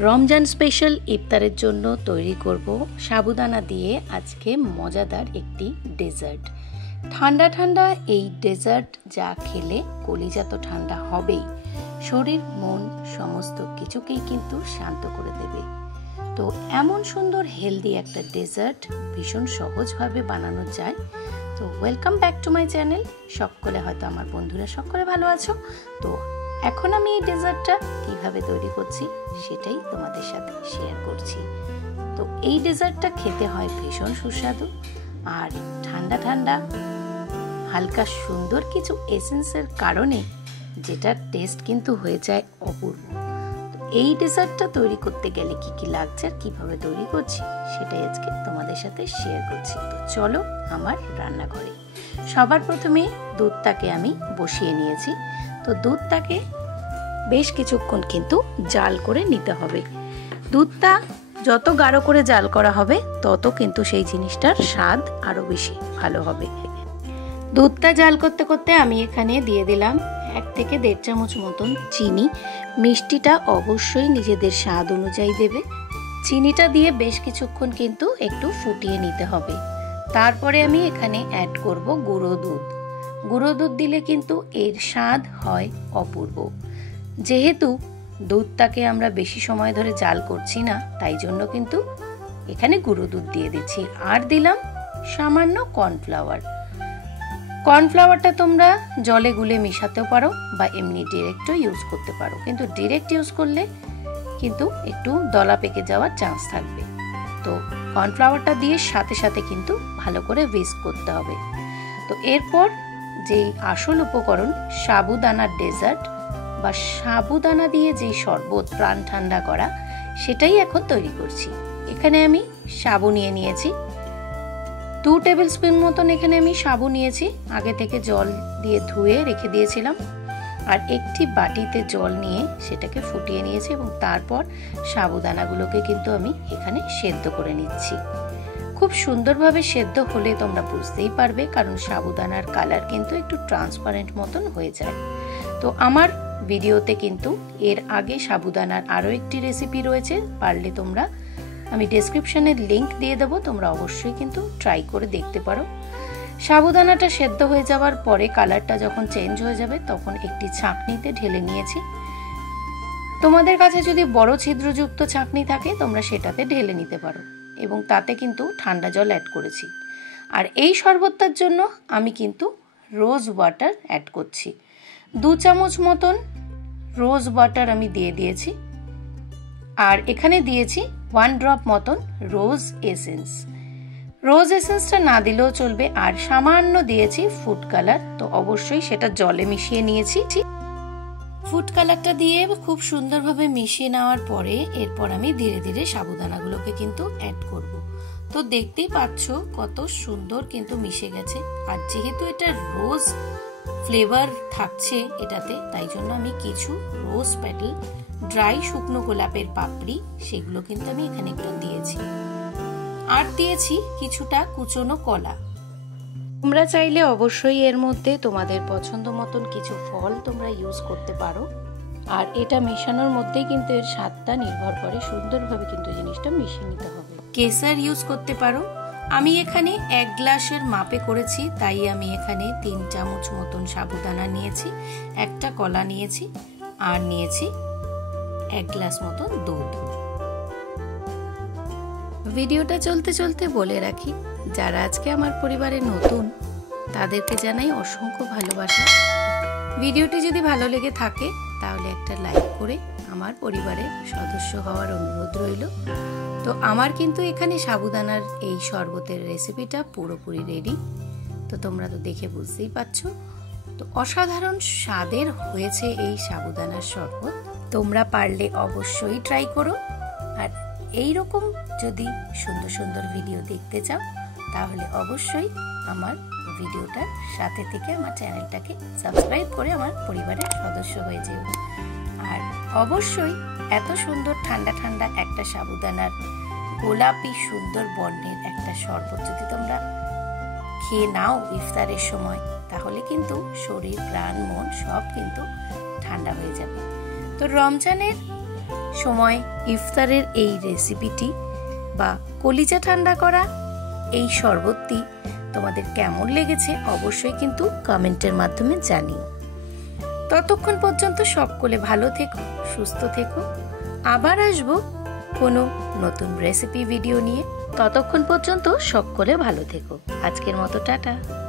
Ramzan special ইফতারের জন্য তৈরি করব সাবুদানা দিয়ে আজকে মজাদার একটি ডেজার্ট। ঠান্ডা ঠান্ডা এই ডেজার্ট যা খেলে কলিজা তো ঠান্ডা হবেই, শরীর মন সমস্ত কিছুকেই কিন্তু শান্ত করে দেবে। তো এমন সুন্দর হেলদি একটা ডেজার্ট ভীষণ সহজভাবে বানানো যায়। তো welcome back to my channel. সকলে হয়তো আমার বন্ধুরা সকলে ভালো আছো। তো এখন আমি এই ডেজার্টটা কিভাবে তৈরি করছি সেটাই তোমাদের সাথে শেয়ার করছি। তো এই ডেজার্টটা খেতে হয় ভীষণ সুস্বাদু, আর ঠান্ডা ঠান্ডা হালকা সুন্দর কিছু এসেন্সের কারণে যেটার টেস্ট কিন্তু হয়ে যায় অপূর্ব। তো এই ডেজার্টটা তৈরি করতে গেলে কি কি লাগছে আর কিভাবে তৈরি করছি সেটাই আজকে তোমাদের সাথে শেয়ার করছি। তো চলো আমার রান্নাঘরে। সবার প্রথমে দুধটাকে আমি বসিয়ে নিয়েছি। তো দুধটাকে বেশ কিছুক্ষণ কিন্তু জাল করে নিতে হবে। দুধটা যত গাঢ় করে জাল করা হবে তত কিন্তু সেই জিনিসটার স্বাদ আরো বেশি ভালো হবে। দুধটা জাল করতে করতে আমি এখানে দিয়ে দিলাম 1 থেকে 1.5 চামচ মতন চিনি। মিষ্টিটা অবশ্যই নিজেদের স্বাদ অনুযায়ী দেবে। চিনিটা দিয়ে বেশ কিছুক্ষণ কিন্তু একটু ফুটিয়ে নিতে হবে। তারপরে আমি এখানে অ্যাড করব গুঁড়ো দুধ। গুঁড়ো দুধ দিলে কিন্তু এর স্বাদ হয় অপূর্ব। যেহেতু দুধটাকে আমরা বেশি সময় ধরে জাল করছি না, তাই জন্য কিন্তু এখানে গুঁড়ো দুধ দিয়ে দিচ্ছি। আর দিলাম সামান্য কর্নফ্লাওয়ার। কর্নফ্লাওয়ারটা তোমরা জলে গুলে মিশাতেও পারো বা এমনি ডিরেক্টও ইউজ করতে পারো, কিন্তু ডিরেক্ট ইউজ করলে কিন্তু একটু দলা পেকে যাওয়ার চান্স থাকবে। তো কর্নফ্লাওয়ারটা দিয়ে সাথে সাথে কিন্তু ভালো করে হুইস্ক করতে হবে। তো এরপর যেই আসল উপকরণ সাবুদানার ডেজার্ট বা সাবুদানা দিয়ে যেই শরবত প্রাণ ঠান্ডা করা, সেটাই এখন তৈরি করছি। এখানে আমি সাবু নিয়ে নিয়েছি 2 টেবিল স্পুন মতন। এখানে আমি সাবু নিয়েছি, আগে থেকে জল দিয়ে ধুয়ে রেখে দিয়েছিলাম। আর একটি বাটিতে জল নিয়ে সেটাকে ফুটিয়ে নিয়েছি এবং তারপর সাবুদানাগুলোকে কিন্তু আমি এখানে সেদ্ধ করে নিচ্ছি। খুব সুন্দরভাবে সেদ্ধ হলে তোমরা বুঝতেই পারবে, কারণ সাবুদানার কালার কিন্তু একটু ট্রান্সপারেন্ট মতন হয়ে যায়। তো আমার ভিডিওতে কিন্তু এর আগে সাবুদানার আরও একটি রেসিপি রয়েছে, পারলে তোমরা আমি ডেসক্রিপশনের লিংক দিয়ে দেবো, তোমরা অবশ্যই কিন্তু ট্রাই করে দেখতে পারো। সাবুদানাটা সেদ্ধ হয়ে যাওয়ার পরে কালারটা যখন চেঞ্জ হয়ে যাবে তখন একটি ছাঁকনিতে ঢেলে নিয়েছি। তোমাদের কাছে যদি বড় ছিদ্রযুক্ত ছাঁকনি থাকে তোমরা সেটাতে ঢেলে নিতে পারো, এবং তাতে কিন্তু ঠান্ডা জল অ্যাড করেছি। আর এই শরবতটার জন্য আমি কিন্তু রোজ ওয়াটার অ্যাড করছি। 2 চামচ মতন রোজ ওয়াটার আমি দিয়ে দিয়েছি। আর এখানে দিয়েছি 1 ড্রপ মতন রোজ এসেন্স। রোজ এসেন্সটা না দিলেও চলবে। আর সামান্য দিয়েছি ফুড কালার, তো অবশ্যই সেটা জলে মিশিয়ে নিয়েছি। ফুড কালারটা দিয়ে খুব সুন্দরভাবে মিশিয়ে নেওয়ার পরে এরপর আমি ধীরে ধীরে সাবুদানাগুলোকে কিন্তু অ্যাড করব। তো দেখতেই পাচ্ছ কত সুন্দর কিন্তু মিশে গেছে। আর যেহেতু এটা রোজ ফ্লেভার থাকছে এটাতে, তাই জন্য আমি কিছু রোজ পেটাল, ড্রাই শুকনো গোলাপের পাপড়ি, সেগুলো কিন্তু আমি এখানে একটু দিয়েছি। আর দিয়েছি কিছুটা কুচনো কলা। তোমরা চাইলে অবশ্যই এর মধ্যে তোমাদের পছন্দ মতন কিছু ফল তোমরা ইউজ করতে পারো। আর এটা মেশানোর মধ্যেই কিন্তু এর স্বাদটা নির্ভর করে। সুন্দরভাবে কিন্তু জিনিসটা মিশিয়ে নিতে হবে। কেসার ইউজ করতে পারো। আমি এখানে 1 গ্লাসের মাপে করেছি, তাই আমি এখানে 3 চামচ মতন সাবুদানা নিয়েছি, একটা কলা নিয়েছি, আর নিয়েছি 1 গ্লাস মতন দুধ। ভিডিওটা চলতে চলতে বলে রাখি, যারা আজকে আমার পরিবারে নতুন তাদেরকে জানাই অসংখ্য ভালোবাসা। ভিডিওটি যদি ভালো লেগে থাকে তাহলে একটা লাইক করে আমার পরিবারের সদস্য হওয়ার অনুরোধ রইল। তো আমার কিন্তু এখানে সাবুদানার এই শরবতের রেসিপিটা পুরোপুরি রেডি। তো তোমরা তো দেখে বুঝতেই পারছো, তো অসাধারণ স্বাদের হয়েছে এই সাবুদানার শরবত। তোমরা পারলে অবশ্যই ট্রাই করো। আর এইরকম যদি সুন্দর সুন্দর ভিডিও দেখতে চাও তাহলে অবশ্যই আমার ভিডিওটার সাথে থেকে আমার চ্যানেলটাকে সাবস্ক্রাইব করে আমার পরিবারের সদস্য হয়ে যেও। আর অবশ্যই এত সুন্দর ঠান্ডা ঠান্ডা একটা সাবুদানার গোলাপি সুন্দর বর্ণের একটা শরবত যদি তোমরা খেয়ে নাও ইফতারের সময়, তাহলে কিন্তু শরীর প্রাণ মন সব কিন্তু ঠান্ডা হয়ে যাবে। তো রমজানের সময় ইফতারের এই রেসিপিটি বা কলিজা ঠান্ডা করা এই শরবতটি তোমাদের কেমন লেগেছে অবশ্যই কিন্তু কমেন্টের মাধ্যমে জানিও। ততক্ষণ পর্যন্ত সকলে ভালো থেকো, সুস্থ থেকো। আবার আসবো কোনো নতুন রেসিপি ভিডিও নিয়ে। ততক্ষণ পর্যন্ত সকলে ভালো থেকো। আজকের মতো টাটা।